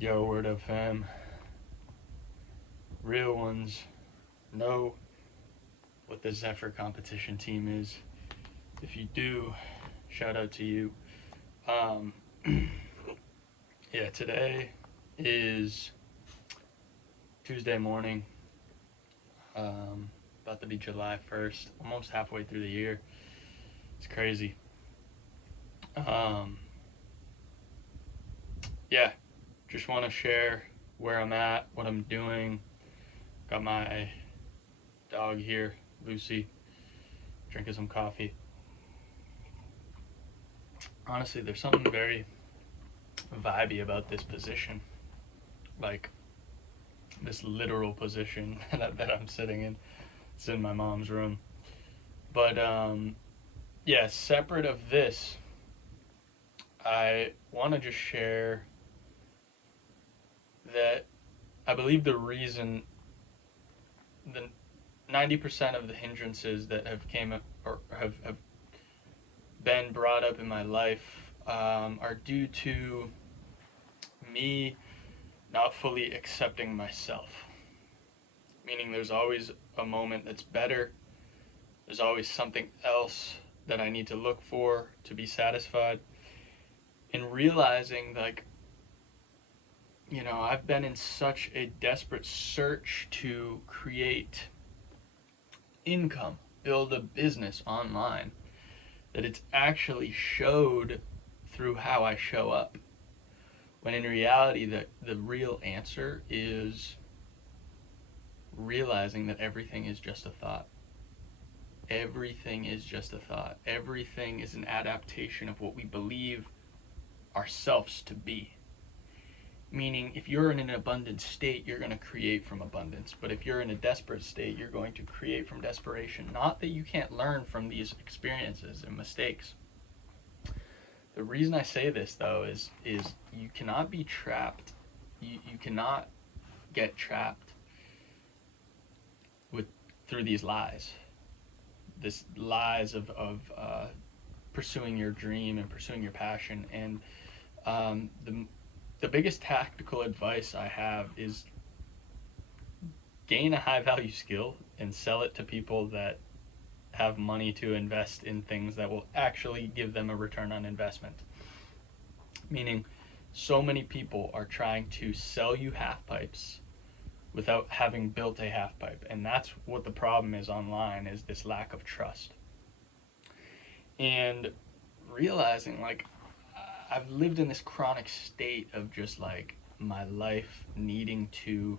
Yo, word up, fam. Real ones know what the Zephyr competition team is. If you do, shout out to you. Um, yeah, today is Tuesday morning. About to be July 1st, almost halfway through the year. It's crazy. Um, yeah, just want to share where I'm at, what I'm doing. Got my dog here, Lucy, drinking some coffee. Honestly, there's something very vibey about this position. Like, this literal position that I'm sitting in. It's in my mom's room. But, yeah, separate of this, I want to just share that I believe the reason the 90% of the hindrances that have came up or have been brought up in my life are due to me not fully accepting myself. Meaning there's always a moment that's better. There's always something else that I need to look for to be satisfied. And realizing, like, I've been in such a desperate search to create income, build a business online, that it's actually showed through how I show up. When in reality, the real answer is realizing that everything is just a thought. Everything is just a thought. Everything is an adaptation of what we believe ourselves to be. Meaning, if you're in an abundant state, you're going to create from abundance. But if you're in a desperate state, you're going to create from desperation. Not that you can't learn from these experiences and mistakes. The reason I say this, though, is you cannot be trapped. You cannot get trapped through these lies. This lies of pursuing your dream and pursuing your passion. And the biggest tactical advice I have is gain a high value skill and sell it to people that have money to invest in things that will actually give them a return on investment. Meaning, so many people are trying to sell you half pipes without having built a half pipe. And that's what the problem is online, is this lack of trust. And realizing, like, I've lived in this chronic state of just like my life needing to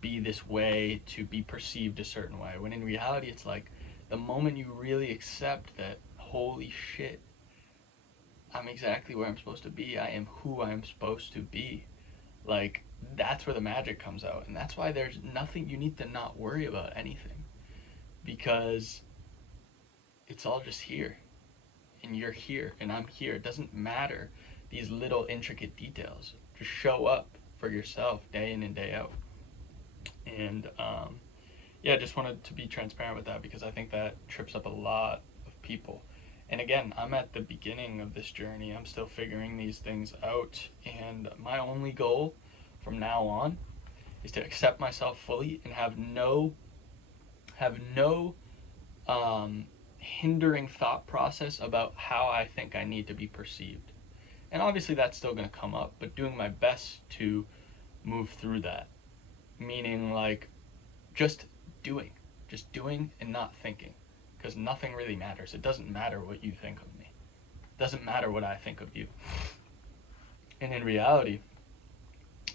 be this way, to be perceived a certain way, when in reality it's like the moment you really accept that, holy shit, I'm exactly where I'm supposed to be, I am who I'm supposed to be, like, that's where the magic comes out. And that's why there's nothing, you need to not worry about anything, because it's all just here, and you're here and I'm here. It doesn't matter these little intricate details. Just show up for yourself day in and day out. And yeah, just wanted to be transparent with that, because I think that trips up a lot of people. And again, I'm at the beginning of this journey. I'm still figuring these things out, and my only goal from now on is to accept myself fully and have no hindering thought process about how I think I need to be perceived. And obviously that's still going to come up, but doing my best to move through that. Meaning, like, just doing and not thinking, because nothing really matters. It doesn't matter what you think of me. It doesn't matter what I think of you. And in reality,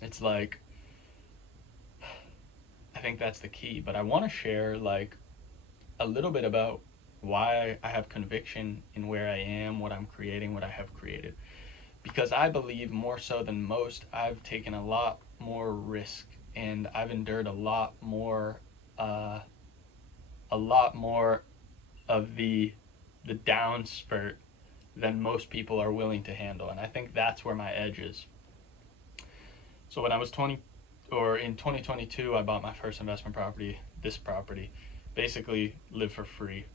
it's like, I think that's the key. But I want to share, like, a little bit about why I have conviction in where I am, what I'm creating, what I have created. Because I believe, more so than most, I've taken a lot more risk, and I've endured a lot more of the down spurt than most people are willing to handle. And I think that's where my edge is. So when I was 20, or in 2022, I bought my first investment property, this property. Basically lived for free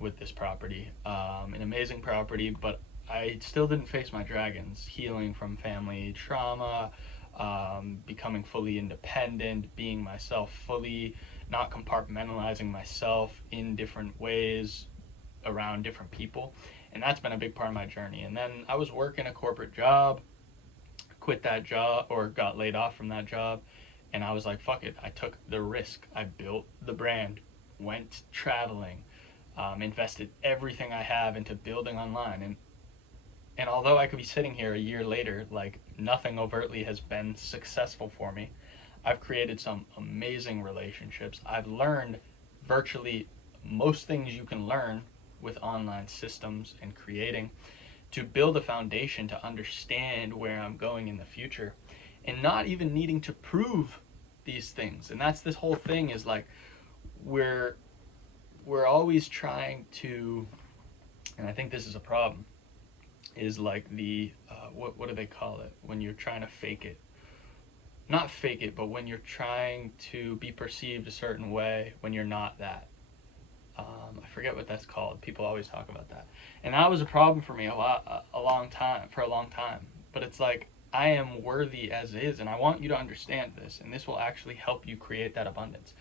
with this property. An amazing property, but I still didn't face my dragons. Healing from family trauma, becoming fully independent, being myself fully, not compartmentalizing myself in different ways around different people. And that's been a big part of my journey. And then I was working a corporate job, quit that job or got laid off from that job. And I was like, fuck it. I took the risk. I built the brand, went traveling, invested everything I have into building online. And although I could be sitting here a year later, like nothing overtly has been successful for me, I've created some amazing relationships. I've learned virtually most things you can learn with online systems and creating to build a foundation to understand where I'm going in the future and not even needing to prove these things. And that's this whole thing is like we're always trying to, and I think this is a problem, is like the what do they call it when you're trying to fake it, not fake it, but when you're trying to be perceived a certain way when you're not that. I forget what that's called. People always talk about that, and that was a problem for me a long time. But it's like I am worthy as is, and I want you to understand this, and this will actually help you create that abundance.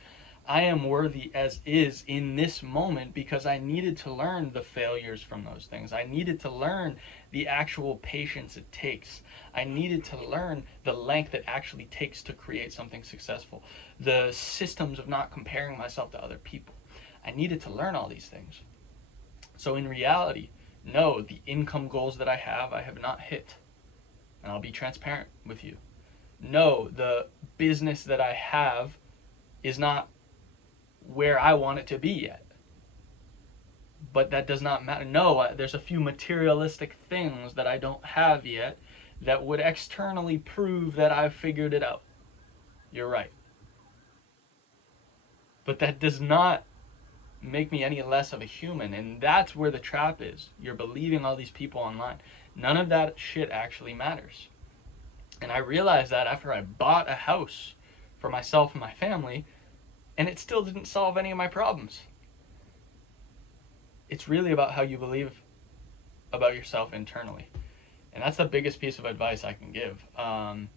I am worthy as is in this moment because I needed to learn the failures from those things. I needed to learn the actual patience it takes. I needed to learn the length it actually takes to create something successful. The systems of not comparing myself to other people. I needed to learn all these things. So in reality, no, the income goals that I have not hit. And I'll be transparent with you. No, the business that I have is not where I want it to be yet. But that does not matter. No, there's a few materialistic things that I don't have yet that would externally prove that I've figured it out. You're right. But that does not make me any less of a human, and that's where the trap is. You're believing all these people online. None of that shit actually matters. And I realized that after I bought a house for myself and my family, and it still didn't solve any of my problems. It's really about how you believe about yourself internally. And that's the biggest piece of advice I can give. And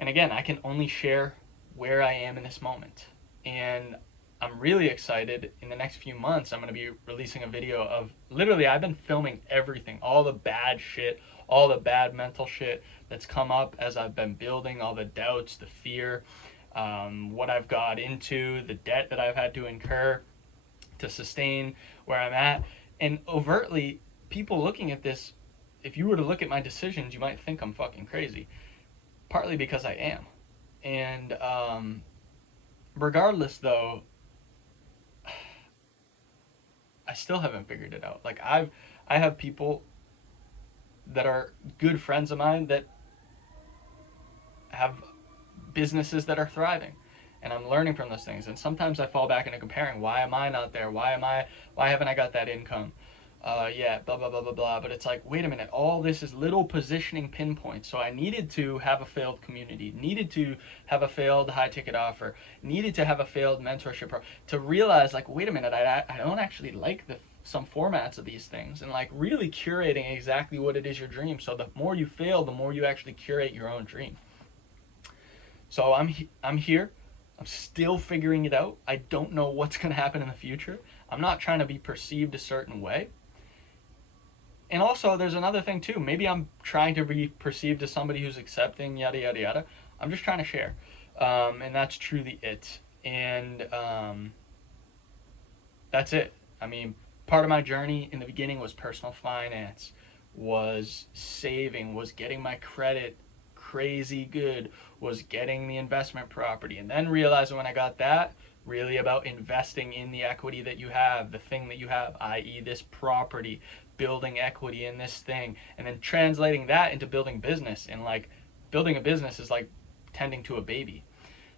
again, I can only share where I am in this moment. And I'm really excited. In the next few months, I'm going to be releasing a video of literally, I've been filming everything, all the bad shit, all the bad mental shit that's come up as I've been building, all the doubts, the fear, what I've got into, the debt that I've had to incur to sustain where I'm at. And overtly, people looking at this, if you were to look at my decisions, you might think I'm fucking crazy. Partly because I am. And regardless, though, I still haven't figured it out. Like I have people that are good friends of mine that have businesses that are thriving, and I'm learning from those things. And sometimes I fall back into comparing. Why am I not there? Why haven't I got that income? Yeah, blah blah blah blah blah. But it's like, wait a minute. All this is little positioning pinpoints. So I needed to have a failed community, needed to have a failed high ticket offer, needed to have a failed mentorship to realize, like, wait a minute. I don't actually like some formats of these things, and like really curating exactly what it is your dream. So the more you fail, the more you actually curate your own dream. So I'm here. I'm still figuring it out. I don't know what's going to happen in the future. I'm not trying to be perceived a certain way. And also, there's another thing too. Maybe I'm trying to be perceived as somebody who's accepting, yada, yada, yada. I'm just trying to share. And that's truly it. And that's it. I mean, part of my journey in the beginning was personal finance, was saving, was getting my credit crazy good, was getting the investment property, and then realizing when I got that, really about investing in the equity that you have, the thing that you have, i.e. this property, building equity in this thing, and then translating that into building business. And like building a business is like tending to a baby.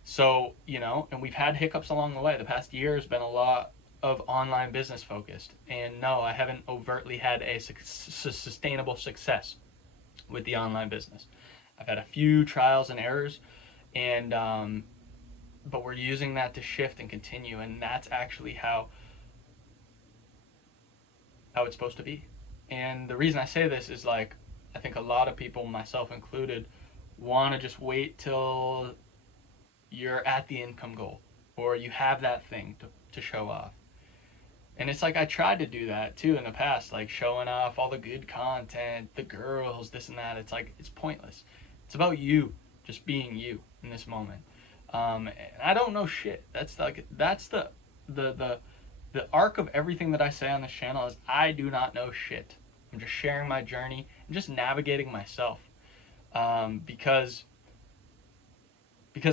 So, and we've had hiccups along the way. The past year has been a lot of online business focused, and no, I haven't overtly had a sustainable success with the online business. I've had a few trials and errors, and but we're using that to shift and continue, and that's actually how it's supposed to be. And the reason I say this is, like, I think a lot of people, myself included, want to just wait till you're at the income goal or you have that thing to show off. And it's like I tried to do that too in the past, like showing off all the good content, the girls, this and that. It's like it's pointless. It's about you, just being you in this moment. And I don't know shit. That's the arc of everything that I say on this channel is I do not know shit. I'm just sharing my journey and just navigating myself, because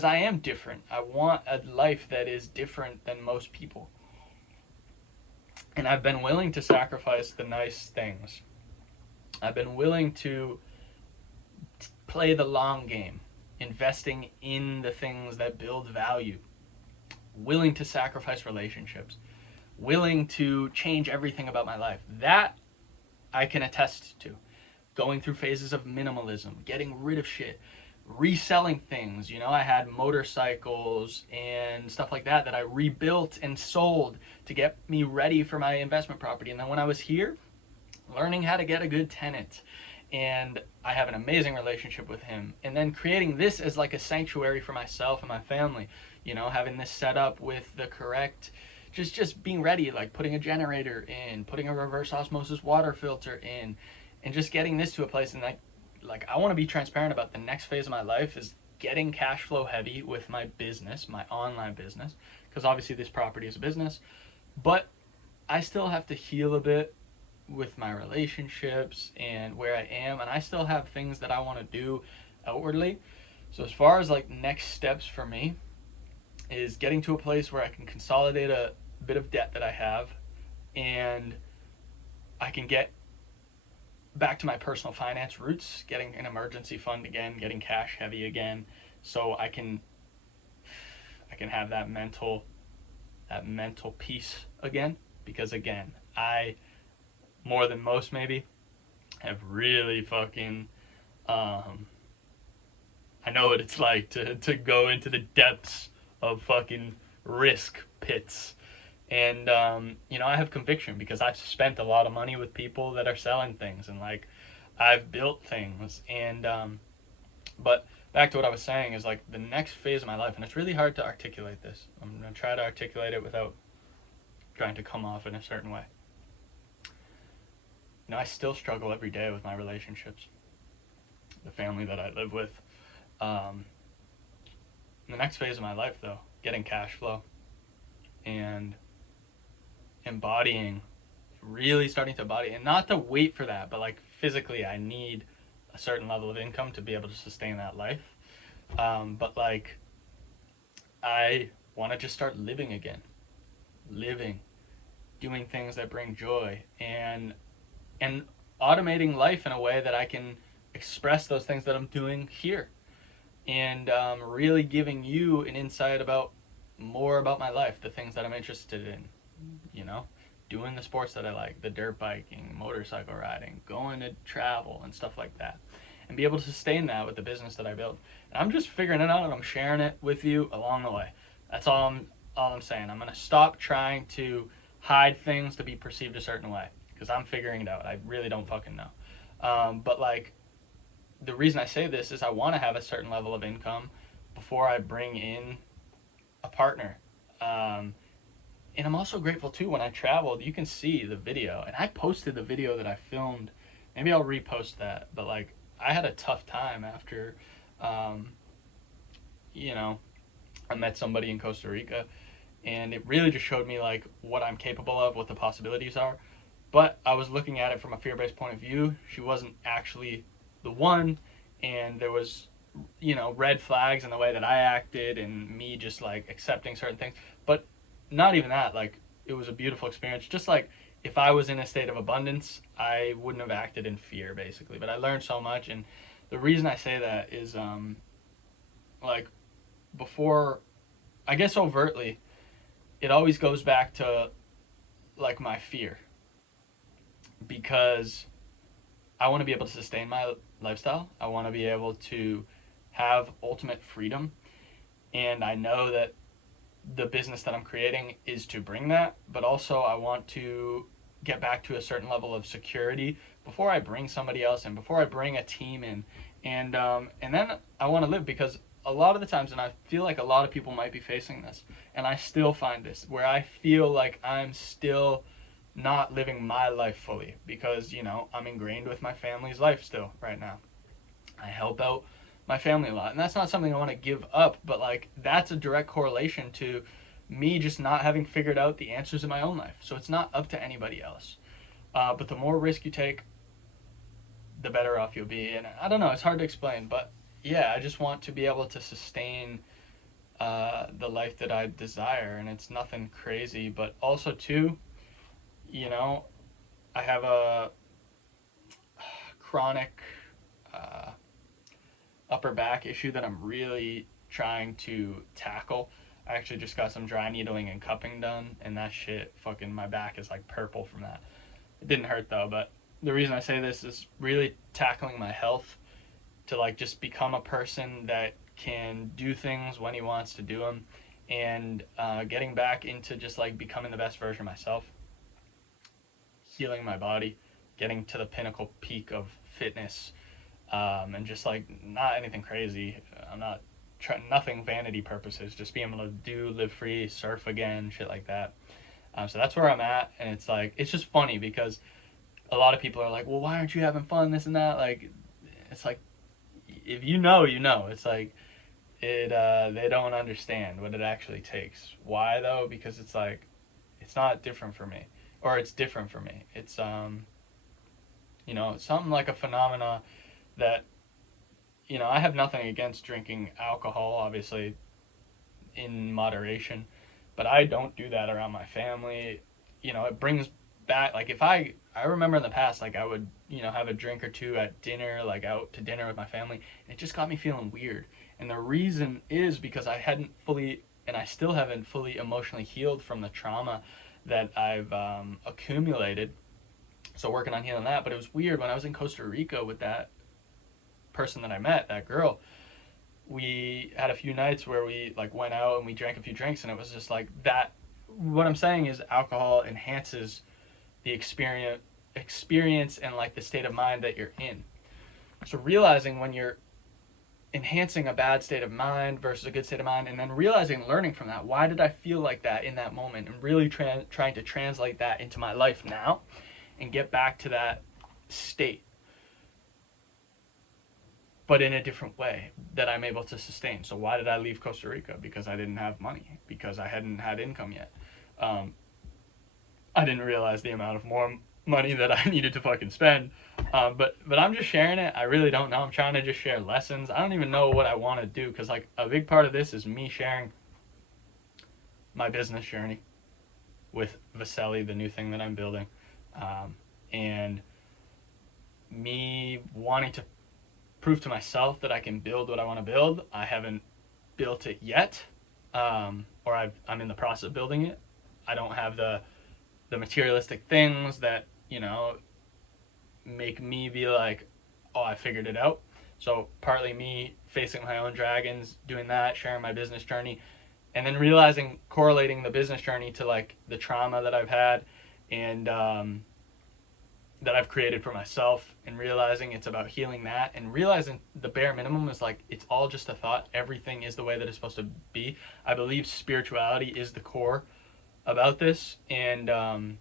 I am different. I want a life that is different than most people. And I've been willing to sacrifice the nice things. I've been willing to play the long game, investing in the things that build value, willing to sacrifice relationships, willing to change everything about my life. That I can attest to. Going through phases of minimalism, getting rid of shit, reselling things. You know, I had motorcycles and stuff like that I rebuilt and sold to get me ready for my investment property. And then when I was here, learning how to get a good tenant. And I have an amazing relationship with him. And then creating this as like a sanctuary for myself and my family. You know, having this set up with the correct, just being ready, like putting a generator in, putting a reverse osmosis water filter in, and just getting this to a place. And like I want to be transparent about the next phase of my life is getting cash flow heavy with my business, my online business, because obviously this property is a business, but I still have to heal a bit with my relationships and where I am, and I still have things that I want to do outwardly. So as far as like next steps for me is getting to a place where I can consolidate a bit of debt that I have, and I can get back to my personal finance roots, getting an emergency fund again, getting cash heavy again, so I can have that mental peace again. Because again, I, more than most maybe, have really fucking I know what it's like to go into the depths of fucking risk pits. And you know, I have conviction because I've spent a lot of money with people that are selling things, and like I've built things. And but back to what I was saying is like the next phase of my life, and it's really hard to articulate this. I'm gonna try to articulate it without trying to come off in a certain way. You know, I still struggle every day with my relationships, the family that I live with. The next phase of my life, though, getting cash flow and embodying, really starting to embody, and not to wait for that, but like physically I need a certain level of income to be able to sustain that life. But like I want to just start living again, doing things that bring joy, and automating life in a way that I can express those things that I'm doing here, and really giving you an insight about more about my life, the things that I'm interested in, you know, doing the sports that I like, the dirt biking, motorcycle riding, going to travel and stuff like that, and be able to sustain that with the business that I built. And I'm just figuring it out, and I'm sharing it with you along the way. That's all I'm saying. I'm going to stop trying to hide things to be perceived a certain way, because I'm figuring it out. I really don't fucking know. But like, the reason I say this is I want to have a certain level of income before I bring in a partner. And I'm also grateful too, when I traveled, you can see the video, and I posted the video that I filmed. Maybe I'll repost that, but like I had a tough time after you know, I met somebody in Costa Rica, and it really just showed me like what I'm capable of, what the possibilities are. But I was looking at it from a fear-based point of view. She wasn't actually the one, and there was, you know, red flags in the way that I acted, and me just like accepting certain things. But not even that, like it was a beautiful experience. Just like if I was in a state of abundance, I wouldn't have acted in fear, basically. But I learned so much, and the reason I say that is like before, I guess overtly, it always goes back to like my fear, because I want to be able to sustain my lifestyle. I want to be able to have ultimate freedom, and I know that the business that I'm creating is to bring that, but also I want to get back to a certain level of security before I bring somebody else in, before I bring a team in, and then I want to live, because a lot of the times, and I feel like a lot of people might be facing this, and I still find this, where I feel like I'm still not living my life fully, because, you know, I'm ingrained with my family's life still right now. I help out my family a lot, and that's not something I want to give up, but like that's a direct correlation to me just not having figured out the answers in my own life. So it's not up to anybody else. But the more risk you take, the better off you'll be. And I don't know, it's hard to explain, but yeah, I just want to be able to sustain the life that I desire, and it's nothing crazy. But also too, you know, I have a chronic uh, upper back issue that I'm really trying to tackle. I actually just got some dry needling and cupping done, and that shit, fucking, my back is like purple from that. It didn't hurt though, but the reason I say this is really tackling my health to like just become a person that can do things when he wants to do them, and getting back into just like becoming the best version of myself, healing my body, getting to the pinnacle peak of fitness, and just like not anything crazy. I'm not trying, nothing vanity purposes, just being able to live free, surf again, shit like that. So that's where I'm at, and it's like, it's just funny because a lot of people are like, well, why aren't you having fun, this and that? Like, it's like, if you know, you know. It's like, they don't understand what it actually takes. Why though? Because it's like, it's not different for me, or it's different for me. It's you know, something like a phenomena that, you know, I have nothing against drinking alcohol, obviously, in moderation, but I don't do that around my family. You know, it brings back, like, if I remember in the past, like, I would, you know, have a drink or two at dinner, like out to dinner with my family, and it just got me feeling weird. And the reason is because I hadn't fully, and I still haven't fully emotionally healed from the trauma that I've accumulated. So working on healing that. But it was weird when I was in Costa Rica with that person that I met, that girl. We had a few nights where we like went out and we drank a few drinks, and it was just like that. What I'm saying is alcohol enhances the experience and like the state of mind that you're in. So realizing when you're enhancing a bad state of mind versus a good state of mind, and then realizing, learning from that, why did I feel like that in that moment, and really trying to translate that into my life now and get back to that state, but in a different way that I'm able to sustain. So why did I leave Costa Rica? Because I didn't have money, because I hadn't had income yet. I didn't realize the amount of more money that I needed to fucking spend. But I'm just sharing it. I really don't know. I'm trying to just share lessons. I don't even know what I want to do, because like a big part of this is me sharing my business journey with Vaselli, the new thing that I'm building, and me wanting to prove to myself that I can build what I want to build. I haven't built it yet, or I'm in the process of building it. I don't have the materialistic things that, you know, make me be like, oh, I figured it out. So partly me facing my own dragons, doing that, sharing my business journey, and then realizing, correlating the business journey to like the trauma that I've had, and that I've created for myself, and realizing it's about healing that, and realizing the bare minimum is like, it's all just a thought. Everything is the way that it's supposed to be. I believe spirituality is the core about this. And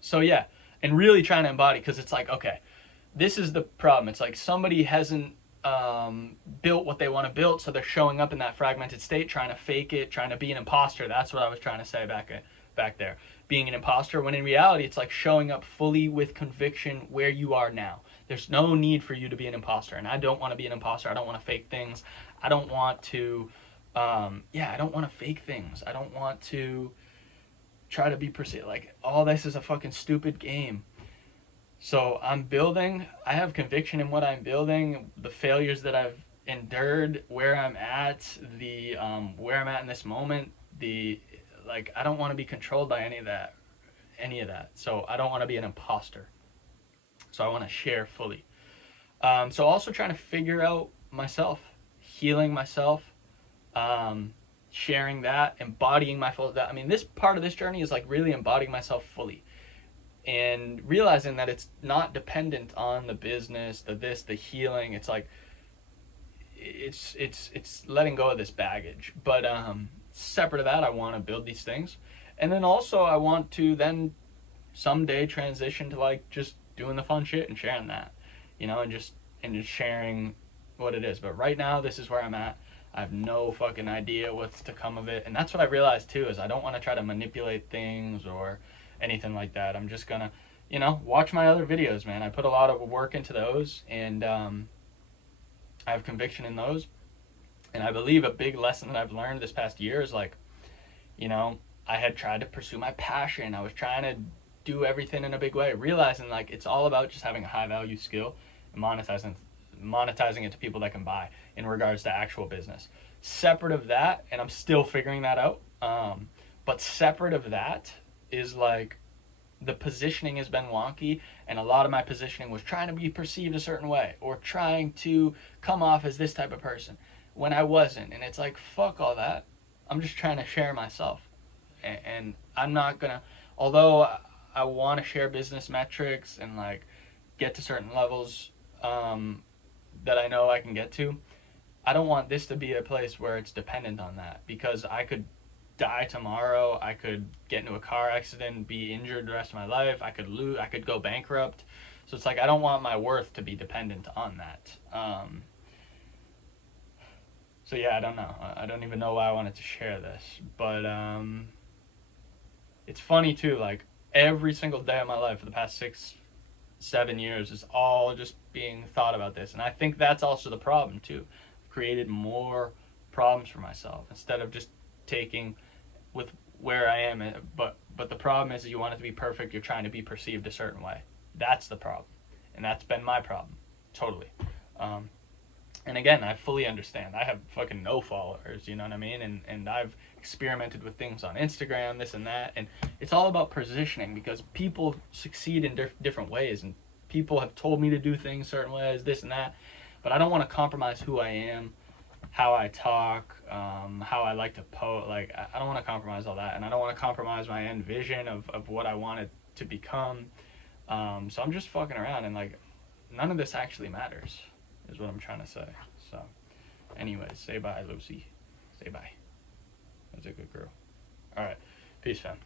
so yeah, and really trying to embody, because it's like, okay, this is the problem. It's like somebody hasn't built what they want to build, so they're showing up in that fragmented state, trying to fake it, trying to be an imposter. That's what I was trying to say back there. Being an imposter, when in reality it's like showing up fully with conviction where you are now. There's no need for you to be an imposter, and I don't want to be an imposter. I don't want to fake things. I don't want to I don't want to fake things. I don't want to try to be perceived. Like, all this is a fucking stupid game. So I'm building. I have conviction in what I'm building. The failures that I've endured, where I'm at, the where I'm at in this moment. I don't want to be controlled by any of that. So I don't want to be an imposter. So I want to share fully. So also trying to figure out myself, healing myself, sharing that, embodying my full. I mean, this part of this journey is like really embodying myself fully. and realizing that it's not dependent on the business, the this, the healing. It's like it's letting go of this baggage. But separate of that, I want to build these things, and then also I want to then someday transition to like just doing the fun shit and sharing that, and just sharing what it is. But right now, this is where I'm at. I have no fucking idea what's to come of it, and that's what I realized too. Is I don't want to try to manipulate things or anything like that. I'm just gonna, watch my other videos, man. I put a lot of work into those, and I have conviction in those. And I believe a big lesson that I've learned this past year is like, I had tried to pursue my passion. I was trying to do everything in a big way, realizing like it's all about just having a high value skill and monetizing it to people that can buy in regards to actual business. Separate of that, and I'm still figuring that out. But separate of that is like the positioning has been wonky, and a lot of my positioning was trying to be perceived a certain way or trying to come off as this type of person when I wasn't. And it's like, fuck all that. I'm just trying to share myself. And I'm not gonna, although I want to share business metrics and like get to certain levels that I know I can get to, I don't want this to be a place where it's dependent on that, because I could die tomorrow. I could get into a car accident, be injured the rest of my life. I could lose. I could go bankrupt. So it's like I don't want my worth to be dependent on that. So yeah, I don't know. I don't even know why I wanted to share this, but it's funny too. Like every single day of my life for the past 6, 7 years is all just being thought about this, and I think that's also the problem too. I've created more problems for myself instead of just taking with where I am. But the problem is you want it to be perfect. You're trying to be perceived a certain way. That's the problem, and that's been my problem, totally. And again, I fully understand. I have fucking no followers, you know what I mean? And I've experimented with things on Instagram, this and that, and it's all about positioning, because people succeed in different ways, and people have told me to do things certain ways, this and that, but I don't want to compromise who I am, how I talk, how I like to post. Like, I don't want to compromise all that, and I don't want to compromise my end vision of what I want it to become. So I'm just fucking around, and like, none of this actually matters, is what I'm trying to say. So, anyways, say bye, Lucy. Say bye. That's a good girl. All right, peace, fam.